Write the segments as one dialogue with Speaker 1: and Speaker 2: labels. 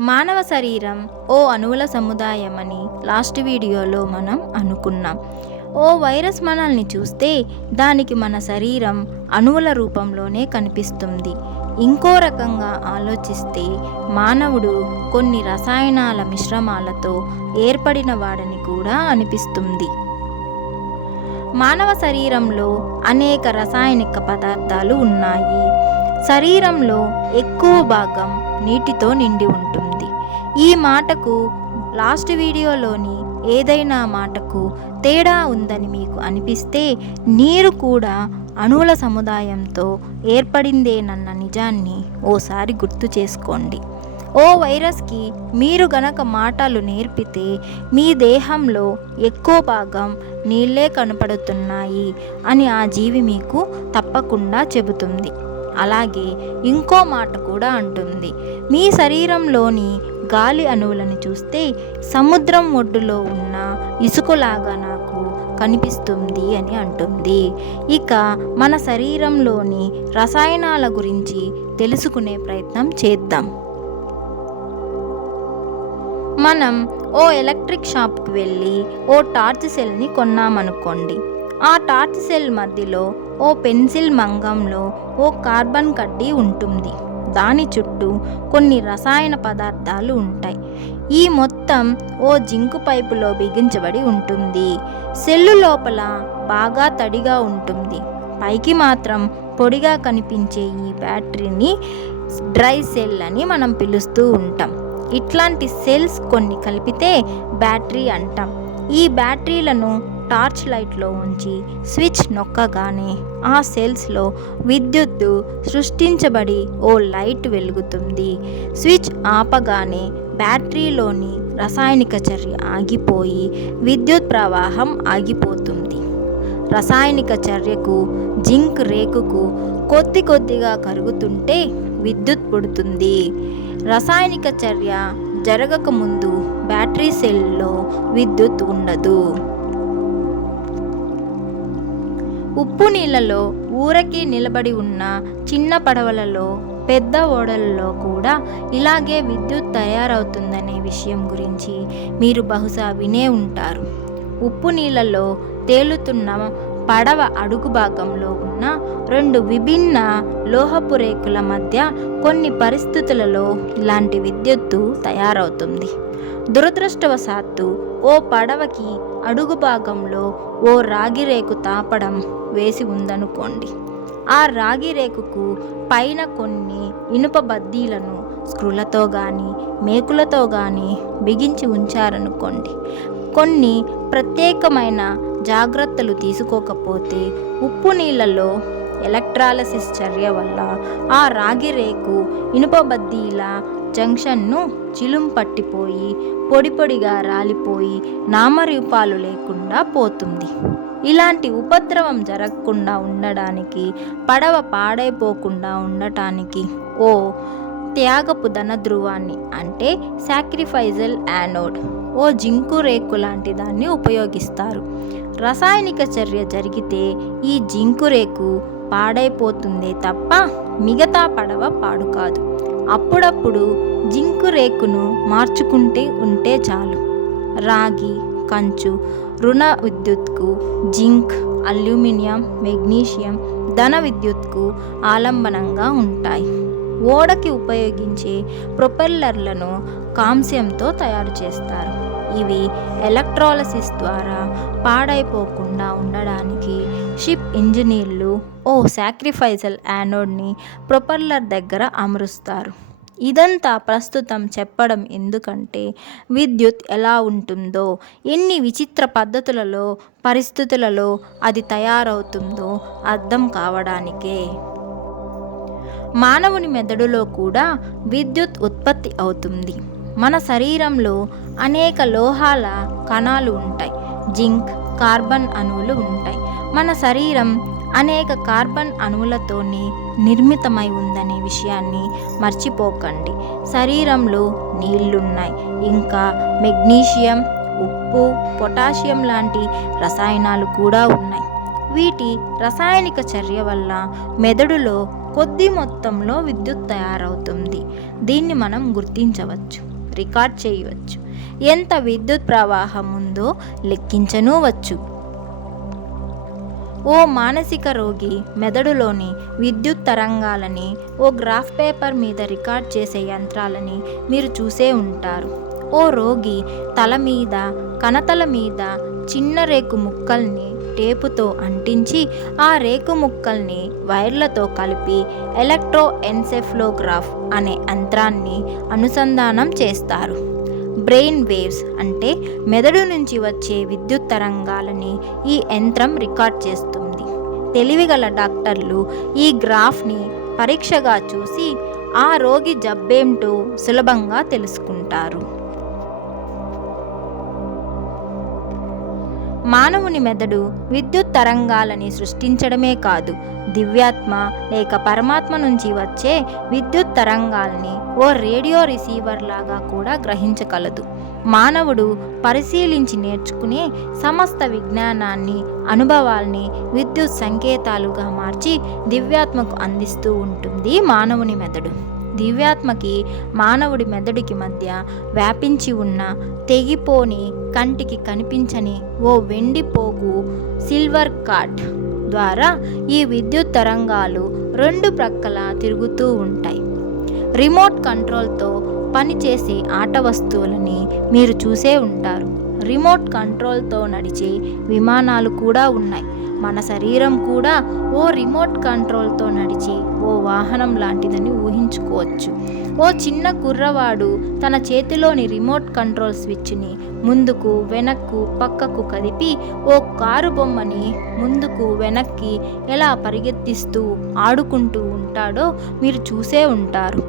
Speaker 1: మానవ శరీరం ఓ అణువుల సముదాయం అని లాస్ట్ వీడియోలో మనం అనుకున్నాం. ఓ వైరస్ మనల్ని చూస్తే దానికి మన శరీరం అణువుల రూపంలోనే కనిపిస్తుంది. ఇంకో రకంగా ఆలోచిస్తే మానవుడు కొన్ని రసాయనాల మిశ్రమాలతో ఏర్పడిన వాడని కూడా అనిపిస్తుంది. మానవ శరీరంలో అనేక రసాయనిక పదార్థాలు ఉన్నాయి. శరీరంలో ఎక్కువ భాగం నీటితో నిండి ఉంటుంది. ఈ మాటకు లాస్ట్ వీడియోలోని ఏదైనా మాటకు తేడా ఉందని మీకు అనిపిస్తే నీరు కూడా అణువుల సముదాయంతో ఏర్పడిందేనన్న నిజాన్ని ఓసారి గుర్తు చేసుకోండి. ఓ వైరస్కి మీరు గనక మాటలు నేర్పితే మీ దేహంలో ఎక్కువ భాగం నీళ్ళే కనపడుతున్నాయి అని ఆ జీవి మీకు తప్పకుండా చెబుతుంది. అలాగే ఇంకో మాట కూడా అంటుంది. మీ శరీరంలోని గాలి అణువులను చూస్తే సముద్రం ఒడ్డులో ఉన్న ఇసుకలాగా నాకు కనిపిస్తుంది అని అంటుంది. ఇక మన శరీరంలోని రసాయనాల గురించి తెలుసుకునే ప్రయత్నం చేద్దాం. మనం ఓ ఎలక్ట్రిక్ షాప్కి వెళ్ళి ఓ టార్చ్ సెల్ని కొన్నామనుకోండి. ఆ టార్చ్ సెల్ మధ్యలో ఓ పెన్సిల్ మంగంలో ఓ కార్బన్ కడ్డీ ఉంటుంది. దాని చుట్టూ కొన్ని రసాయన పదార్థాలు ఉంటాయి. ఈ మొత్తం ఓ జింకు పైపులో బిగించబడి ఉంటుంది. సెల్లు లోపల బాగా తడిగా ఉంటుంది. పైకి మాత్రం పొడిగా కనిపించే ఈ బ్యాటరీని డ్రై సెల్ అని మనం పిలుస్తూ ఉంటాం. ఇట్లాంటి సెల్స్ కొన్ని కలిపితే బ్యాటరీ అంటాం. ఈ బ్యాటరీలను టార్చ్ లైట్లో ఉంచి స్విచ్ నొక్కగానే ఆ సెల్స్లో విద్యుత్తు సృష్టించబడి ఓ లైట్ వెలుగుతుంది. స్విచ్ ఆపగానే బ్యాటరీలోని రసాయనిక చర్య ఆగిపోయి విద్యుత్ ప్రవాహం ఆగిపోతుంది. రసాయనిక చర్యకు జింక్ రేకుకు కొద్ది కొద్దిగా కరుగుతుంటే విద్యుత్ పుడుతుంది. రసాయనిక చర్య జరగక ముందు బ్యాటరీ సెల్లో విద్యుత్ ఉండదు. ఉప్పు నీళ్ళలో ఊరకి నిలబడి ఉన్న చిన్న పడవలలో పెద్ద ఓడలలో కూడా ఇలాగే విద్యుత్ తయారవుతుందనే విషయం గురించి మీరు బహుశా వినే ఉంటారు. ఉప్పు నీళ్ళలో తేలుతున్న పడవ అడుగు భాగంలో ఉన్న రెండు విభిన్న లోహపు రేకుల మధ్య కొన్ని పరిస్థితులలో ఇలాంటి విద్యుత్తు తయారవుతుంది. దురదృష్టవశాత్తు ఓ పడవకి అడుగు భాగంలో ఓ రాగి రేకు తాపడం వేసి ఉందనుకోండి. ఆ రాగి రేకుకు పైన కొన్ని ఇనుప బద్దీలను స్క్రూలతో కానీ మేకులతో కానీ బిగించి ఉంచారనుకోండి. కొన్ని ప్రత్యేకమైన జాగ్రత్తలు తీసుకోకపోతే ఉప్పు నీళ్ళలో ఎలక్ట్రాలసిస్ చర్య వల్ల ఆ రాగి రేకు ఇనుప బద్దీల జంక్షన్ను చిలుం పట్టిపోయి పొడి పొడిగా రాలిపోయి నామరూపాలు లేకుండా పోతుంది. ఇలాంటి ఉపద్రవం జరగకుండా ఉండడానికి పడవ పాడైపోకుండా ఉండటానికి ఓ త్యాగపు ధనధ్రువాన్ని అంటే సాక్రిఫైజల్ యానోడ్ ఓ జింకు రేకు లాంటి దాన్ని ఉపయోగిస్తారు. రసాయనిక చర్య జరిగితే ఈ జింకు రేకు పాడైపోతుందే తప్ప మిగతా పడవ పాడు కాదు. అప్పుడప్పుడు జింకు రేకును మార్చుకుంటే ఉంటే చాలు. రాగి కంచు రుణ విద్యుత్కు జింక్ అల్యూమినియం మెగ్నీషియం ధన విద్యుత్కు ఆలంబనంగా ఉంటాయి. ఓడకి ఉపయోగించే ప్రొపెల్లర్లను కాంస్యంతో తయారు చేస్తారు. ఇవి ఎలక్ట్రాలసిస్ ద్వారా పాడైపోకుండా ఉండడానికి షిప్ ఇంజనీర్లు ఓ సాక్రిఫైజల్ యానోడ్ని ప్రొపెల్లర్ దగ్గర అమరుస్తారు. ఇదంతా ప్రస్తుతం చెప్పడం ఎందుకంటే విద్యుత్ ఎలా ఉంటుందో ఎన్ని విచిత్ర పద్ధతులలో పరిస్థితులలో అది తయారవుతుందో అర్థం కావడానికే. మానవుని మెదడులో కూడా విద్యుత్ ఉత్పత్తి అవుతుంది. మన శరీరంలో అనేక లోహాల కణాలు ఉంటాయి. జింక్ కార్బన్ అణువులు ఉంటాయి. మన శరీరం అనేక కార్బన్ అణువులతోని నిర్మితమై ఉందనే విషయాన్ని మర్చిపోకండి. శరీరంలో నీళ్ళున్నాయి. ఇంకా మెగ్నీషియం ఉప్పు పొటాషియం లాంటి రసాయనాలు కూడా ఉన్నాయి. వీటి రసాయనిక చర్య వల్ల మెదడులో కొద్ది మొత్తంలో విద్యుత్ తయారవుతుంది. దీన్ని మనం గుర్తించవచ్చు రికార్డ్ చేయవచ్చు. ఎంత విద్యుత్ ప్రవాహం ఉందో లెక్కించనూవచ్చు ఓ మానసిక రోగి మెదడులోని విద్యుత్ తరంగాలని ఓ గ్రాఫ్ పేపర్ మీద రికార్డ్ చేసే యంత్రాలని మీరు చూసే ఉంటారు. ఓ రోగి తల మీద కణతల మీద చిన్న రేకు ముక్కల్ని టేపుతో అంటించి ఆ రేకు ముక్కల్ని వైర్లతో కలిపి ఎలక్ట్రో ఎన్సెఫ్లోగ్రాఫ్ అనే యంత్రాన్ని అనుసంధానం చేస్తారు. బ్రెయిన్ వేవ్స్ అంటే మెదడు నుంచి వచ్చే విద్యుత్ తరంగాలని ఈ యంత్రం రికార్డ్ చేస్తుంది. తెలివిగల డాక్టర్లు ఈ గ్రాఫ్ని పరీక్షగా చూసి ఆ రోగి జబ్బేంటో సులభంగా తెలుసుకుంటారు. మానవుని మెదడు విద్యుత్ తరంగాలని సృష్టించడమే కాదు దివ్యాత్మ లేక పరమాత్మ నుంచి వచ్చే విద్యుత్ తరంగాల్ని ఓ రేడియో రిసీవర్ లాగా కూడా గ్రహించగలదు. మానవుడు పరిశీలించి నేర్చుకునే సమస్త విజ్ఞానాన్ని అనుభవాల్ని విద్యుత్ సంకేతాలుగా మార్చి దివ్యాత్మకు అందిస్తూ ఉంటుంది మానవుని మెదడు. దివ్యాత్మకి మానవుడి మెదడుకి మధ్య వ్యాపించి ఉన్న తెగిపోని కంటికి కనిపించని ఓ వెండి పోగు సిల్వర్ కార్ట్ ద్వారా ఈ విద్యుత్ తరంగాలు రెండు ప్రక్కల తిరుగుతూ ఉంటాయి. రిమోట్ కంట్రోల్తో పనిచేసే ఆట వస్తువులని మీరు చూసే ఉంటారు. రిమోట్ కంట్రోల్తో నడిచే విమానాలు కూడా ఉన్నాయి. మన శరీరం కూడా ఓ రిమోట్ కంట్రోల్తో నడిచే ఓ వాహనం లాంటిదని ఊహించుకోవచ్చు. ఓ చిన్న కుర్రవాడు తన చేతిలోని రిమోట్ కంట్రోల్ స్విచ్ని ముందుకు వెనక్కు పక్కకు కదిపి ఓ కారు బొమ్మని ముందుకు వెనక్కి ఎలా పరిగెత్తిస్తూ ఆడుకుంటూ ఉంటాడో మీరు చూసే ఉంటారు.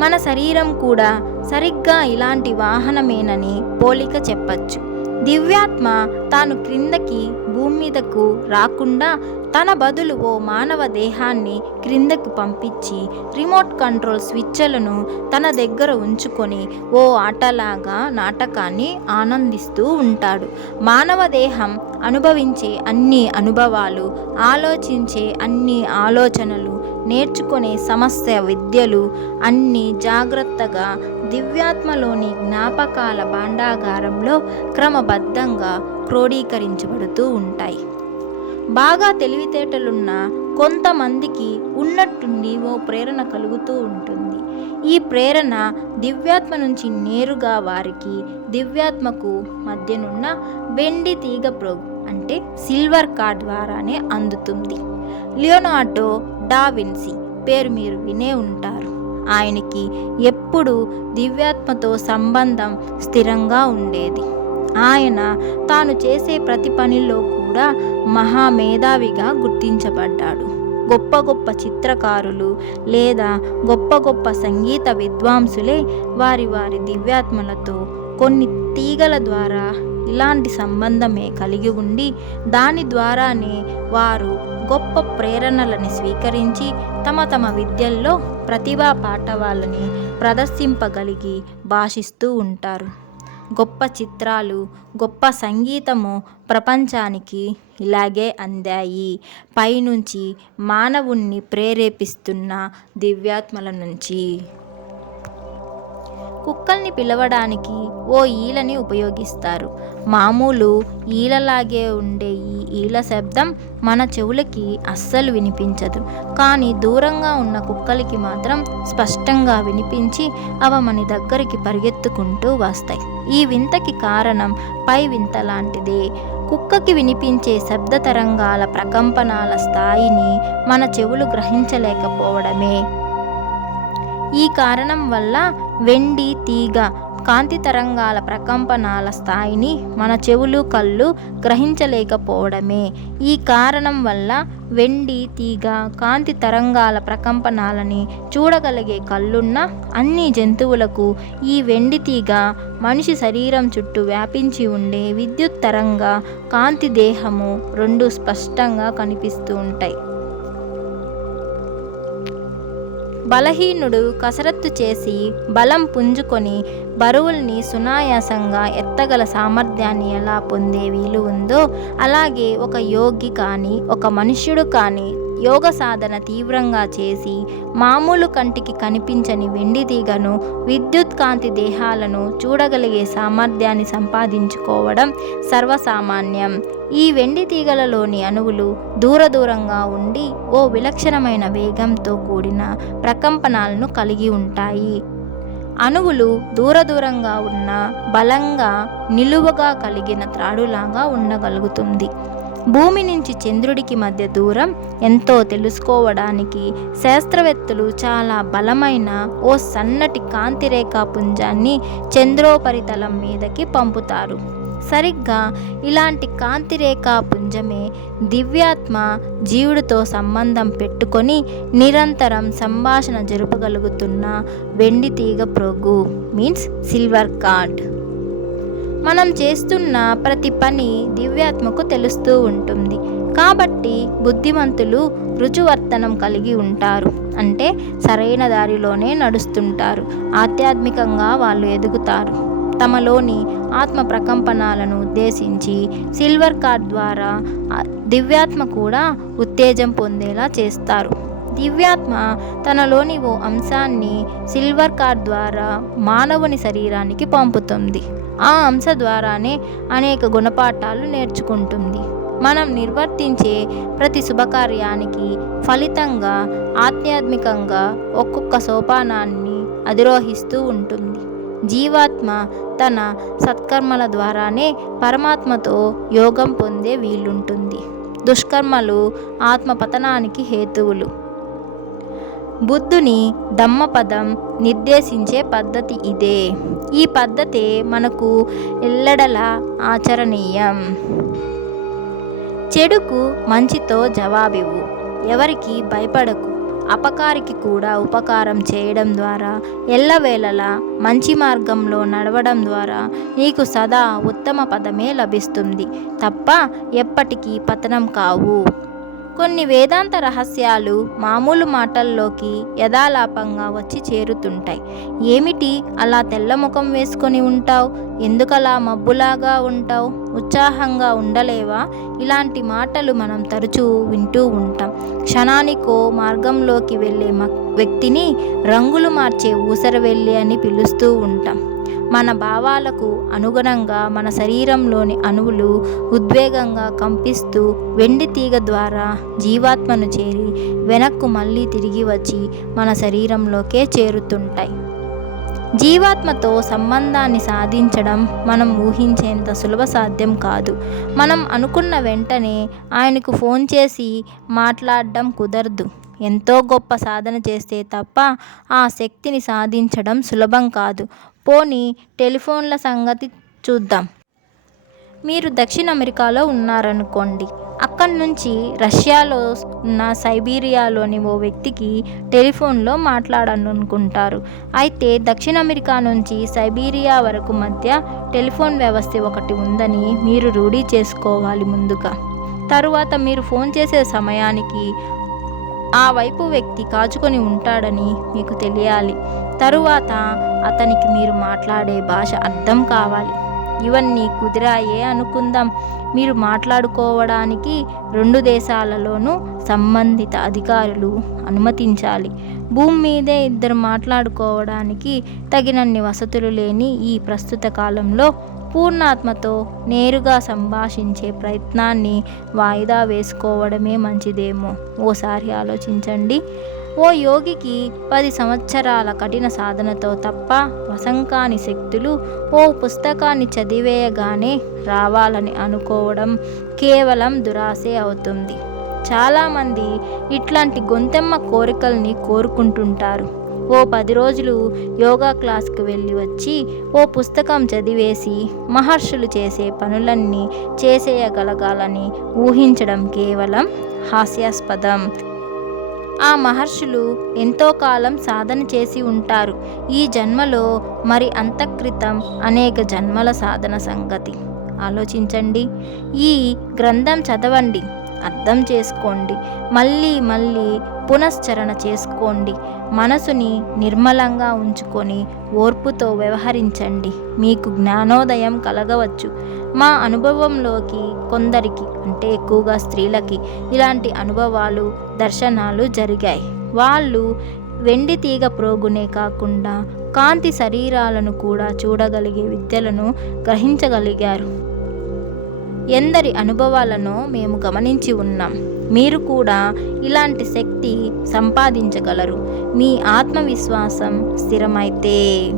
Speaker 1: మన శరీరం కూడా సరిగ్గా ఇలాంటి వాహనమేనని పోలిక చెప్పచ్చు. దివ్యాత్మ తాను క్రిందకి భూమి మీదకు రాకుండా తన బదులు ఓ మానవ దేహాన్ని క్రిందకు పంపించి రిమోట్ కంట్రోల్ స్విచ్లను తన దగ్గర ఉంచుకొని ఓ ఆటలాగా నాటకాన్ని ఆనందిస్తూ ఉంటాడు. మానవ దేహం అనుభవించే అన్ని అనుభవాలు ఆలోచించే అన్ని ఆలోచనలు నేర్చుకునే సమస్య విద్యలు అన్నీ జాగ్రత్తగా దివ్యాత్మలోని జ్ఞాపకాల భాండాగారంలో క్రమబద్ధంగా క్రోడీకరించబడుతూ ఉంటాయి. బాగా తెలివితేటలున్న కొంతమందికి ఉన్నట్టుండి ఓ ప్రేరణ కలుగుతూ ఉంటుంది. ఈ ప్రేరణ దివ్యాత్మ నుంచి నేరుగా వారికి దివ్యాత్మకు మధ్యనున్న వెండి తీగ ప్రోగ్ అంటే సిల్వర్ కార్డ్ ద్వారానే అందుతుంది. లియోనార్డో డావిన్సీ పేరు మీరు వినే ఉంటారు. ఆయనకి ఎప్పుడూ దివ్యాత్మతో సంబంధం స్థిరంగా ఉండేది. ఆయన తాను చేసే ప్రతి పనిలో కూడా మహామేధావిగా గుర్తించబడ్డాడు. గొప్ప గొప్ప చిత్రకారులు లేదా గొప్ప గొప్ప సంగీత విద్వాంసులే వారి వారి దివ్యాత్మలతో కొన్ని తీగల ద్వారా ఇలాంటి సంబంధమే కలిగి ఉండి దాని ద్వారానే వారు గొప్ప ప్రేరణలని స్వీకరించి తమ తమ విద్యల్లో ప్రతిభా పాఠవాళ్ళని ప్రదర్శింపగలిగి భాషిస్తూ ఉంటారు. గొప్ప చిత్రాలు గొప్ప సంగీతము ప్రపంచానికి ఇలాగే అందాయి. పైనుంచి మానవుణ్ణి ప్రేరేపిస్తున్న దివ్యాత్మల నుంచి. కుక్కల్ని పిలవడానికి ఓ ఈలని ఉపయోగిస్తారు. మామూలు ఈలలాగే ఉండే ఈల శబ్దం మన చెవులకి అస్సలు వినిపించదు. కానీ దూరంగా ఉన్న కుక్కలకి మాత్రం స్పష్టంగా వినిపించి అవ మన దగ్గరికి పరిగెత్తుకుంటూ వస్తాయి. ఈ వింతకి కారణం పై వింత లాంటిదే. కుక్కకి వినిపించే శబ్ద తరంగాల ప్రకంపనాల స్థాయిని మన చెవులు గ్రహించలేకపోవడమే. ఈ కారణం వల్ల వెండి తీగ కాంతి తరంగాల ప్రకంపనాల స్థాయిని మన చెవులు కళ్ళు గ్రహించలేకపోవడమే. ఈ కారణం వల్ల వెండి తీగ కాంతి తరంగాల ప్రకంపనాలని చూడగలిగే కళ్ళున్న అన్ని జంతువులకు ఈ వెండి తీగ మనిషి శరీరం చుట్టూ వ్యాపించి ఉండే విద్యుత్ తరంగ కాంతి దేహము రెండు స్పష్టంగా కనిపిస్తూ ఉంటాయి. బలహీనుడు కసరత్తు చేసి బలం పుంజుకొని బరువుల్ని సునాయాసంగా ఎత్తగల సామర్థ్యాన్ని ఎలా పొందే వీలు ఉందో అలాగే ఒక యోగి కానీ ఒక మనుష్యుడు కానీ యోగ సాధన తీవ్రంగా చేసి మామూలు కంటికి కనిపించని వెండి తీగను విద్యుత్ కాంతి దేహాలను చూడగలిగే సామర్థ్యాన్ని సంపాదించుకోవడం సర్వసామాన్యం. ఈ వెండి తీగలలోని అణువులు దూర దూరంగా ఉండి ఓ విలక్షణమైన వేగంతో కూడిన ప్రకంపనాలను కలిగి ఉంటాయి. అణువులు దూర దూరంగా ఉన్న బలంగా నిలువగా కలిగిన త్రాడులాగా ఉండగలుగుతుంది. భూమి నుంచి చంద్రుడికి మధ్య దూరం ఎంతో తెలుసుకోవడానికి శాస్త్రవేత్తలు చాలా బలమైన ఓ సన్నటి కాంతిరేఖా పుంజాన్ని చంద్రోపరితలం మీదకి పంపుతారు. సరిగ్గా ఇలాంటి కాంతిరేఖా పుంజమే దివ్యాత్మ జీవుడితో సంబంధం పెట్టుకొని నిరంతరం సంభాషణ జరుపగలుగుతున్న వెండి తీగ ప్రోగు మీన్స్ సిల్వర్ కార్డ్. మనం చేస్తున్న ప్రతి పని దివ్యాత్మకు తెలుస్తూ ఉంటుంది. కాబట్టి బుద్ధిమంతులు రుచువర్తనం కలిగి ఉంటారు. అంటే సరైన దారిలోనే నడుస్తుంటారు. ఆధ్యాత్మికంగా వాళ్ళు ఎదుగుతారు. తమలోని ఆత్మ ప్రకంపనాలను ఉద్దేశించి సిల్వర్ కార్డ్ ద్వారా దివ్యాత్మ కూడా ఉత్తేజం పొందేలా చేస్తారు. దివ్యాత్మ తనలోని ఓ అంశాన్ని సిల్వర్ కార్డ్ ద్వారా మానవుని శరీరానికి పంపుతుంది. ఆ అంశ ద్వారానే అనేక గుణపాఠాలు నేర్చుకుంటుంది. మనం నిర్వర్తించే ప్రతి శుభకార్యానికి ఫలితంగా ఆధ్యాత్మికంగా ఒక్కొక్క సోపానాన్ని అధిరోహిస్తూ ఉంటుంది. జీవాత్మ తన సత్కర్మల ద్వారానే పరమాత్మతో యోగం పొందే వీలుంటుంది. దుష్కర్మలు ఆత్మ పతనానికి హేతువులు. బుద్ధుని ధమ్మపదం నిర్దేశించే పద్ధతి ఇదే. ఈ పద్ధతే మనకు ఎల్లడలా ఆచరణీయం. చెడుకు మంచితో జవాబివ్వు. ఎవరికి భయపడకు. అపకారికి కూడా ఉపకారం చేయడం ద్వారా ఎల్లవేళలా మంచి మార్గంలో నడవడం ద్వారా నీకు సదా ఉత్తమ పదమే లభిస్తుంది. తప్ప ఎప్పటికీ పతనం కావు. కొన్ని వేదాంత రహస్యాలు మామూలు మాటల్లోకి యథాలాపంగా వచ్చి చేరుతుంటాయి. ఏమిటి? అలా తెల్ల ముఖం వేసుకొని ఉంటావు? ఎందుకలా మబ్బులాగా ఉంటావు? ఉత్సాహంగా ఉండలేవా? ఇలాంటి మాటలు మనం తరచూ వింటూ ఉంటాం. క్షణానికో మార్గంలోకి వెళ్ళే వ్యక్తిని రంగులు మార్చే ఊసరవెల్లి అని పిలుస్తూ ఉంటాం. మన భావాలకు అనుగుణంగా మన శరీరంలోని అణువులు ఉద్వేగంగా కంపిస్తూ వెండి తీగ ద్వారా జీవాత్మను చేరి వెనక్కు మళ్ళీ తిరిగి వచ్చి మన శరీరంలోకే చేరుతుంటాయి. జీవాత్మతో సంబంధాన్ని సాధించడం మనం ఊహించేంత సులభ సాధ్యం కాదు. మనం అనుకున్న వెంటనే ఆయనకు ఫోన్ చేసి మాట్లాడడం కుదరదు. ఎంతో గొప్ప సాధన చేస్తే తప్ప ఆ శక్తిని సాధించడం సులభం కాదు. పోనీ టెలిఫోన్ల సంగతి చూద్దాం. మీరు దక్షిణ అమెరికాలో ఉన్నారనుకోండి. అక్కడి నుంచి రష్యాలో ఉన్న సైబీరియాలోని ఓ వ్యక్తికి టెలిఫోన్లో మాట్లాడాలనుకుంటారు. అయితే దక్షిణ అమెరికా నుంచి సైబీరియా వరకు మధ్య టెలిఫోన్ వ్యవస్థ ఒకటి ఉందని మీరు రూఢీ చేసుకోవాలి ముందుగా. తరువాత మీరు ఫోన్ చేసే సమయానికి ఆ వైపు వ్యక్తి కాచుకొని ఉంటాడని మీకు తెలియాలి. తరువాత అతనికి మీరు మాట్లాడే భాష అర్థం కావాలి. ఇవన్నీ కుదిరాయే అనుకుందాం. మీరు మాట్లాడుకోవడానికి రెండు దేశాలలోనూ సంబంధిత అధికారులు అనుమతించాలి. భూమి మీదే ఇద్దరు మాట్లాడుకోవడానికి తగినన్ని వసతులు లేని ఈ ప్రస్తుత కాలంలో పూర్ణాత్మతో నేరుగా సంభాషించే ప్రయత్నాన్ని వాయిదా వేసుకోవడమే మంచిదేమో. ఓసారి ఆలోచించండి. ఓ యోగికి పది సంవత్సరాల కఠిన సాధనతో తప్ప వశంకాని శక్తులు ఓ పుస్తకాన్ని చదివేయగానే రావాలని అనుకోవడం కేవలం దురాశే అవుతుంది. చాలామంది ఇట్లాంటి గొంతెమ్మ కోరికల్ని కోరుకుంటుంటారు. ఓ పది రోజులు యోగా క్లాస్కి వెళ్ళి వచ్చి ఓ పుస్తకం చదివేసి మహర్షులు చేసే పనులన్నీ చేసేయగలగాలని ఊహించడం కేవలం హాస్యాస్పదం. ఆ మహర్షులు ఎంతో కాలం సాధన చేసి ఉంటారు. ఈ జన్మలో మరి అంతక్రితం అనేక జన్మల సాధన సంగతి. ఆలోచించండి. ఈ గ్రంథం చదవండి. అర్థం చేసుకోండి. మళ్ళీ మళ్ళీ పునశ్చరణ చేసుకోండి. మనసుని నిర్మలంగా ఉంచుకొని ఓర్పుతో వ్యవహరించండి. మీకు జ్ఞానోదయం కలగవచ్చు. మా అనుభవంలోకి కొందరికి అంటే ఎక్కువగా స్త్రీలకి ఇలాంటి అనుభవాలు దర్శనాలు జరిగాయి. వాళ్ళు వెండి తీగ ప్రోగునే కాకుండా కాంతి శరీరాలను కూడా చూడగలిగే విద్యలను గ్రహించగలిగారు. ఎందరి అనుభవాలను మేము గమనించి ఉన్నాం. మీరు కూడా ఇలాంటి శక్తి సంపాదించగలరు. మీ ఆత్మవిశ్వాసం స్థిరమైతే.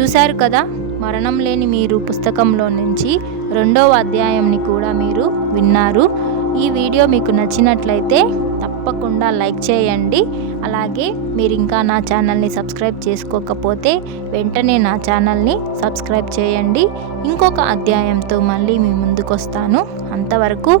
Speaker 1: చూశారు కదా? మరణం లేని మీరు పుస్తకంలో నుంచి రెండవ అధ్యాయంని కూడా మీరు విన్నారు. ఈ వీడియో మీకు నచ్చినట్లయితే తప్పకుండా లైక్ చేయండి. అలాగే మీరు ఇంకా నా ఛానల్ని సబ్స్క్రైబ్ చేసుకోకపోతే వెంటనే నా ఛానల్ని సబ్స్క్రైబ్ చేయండి. ఇంకొక అధ్యాయంతో మళ్ళీ మీ ముందుకు వస్తాను అంతవరకు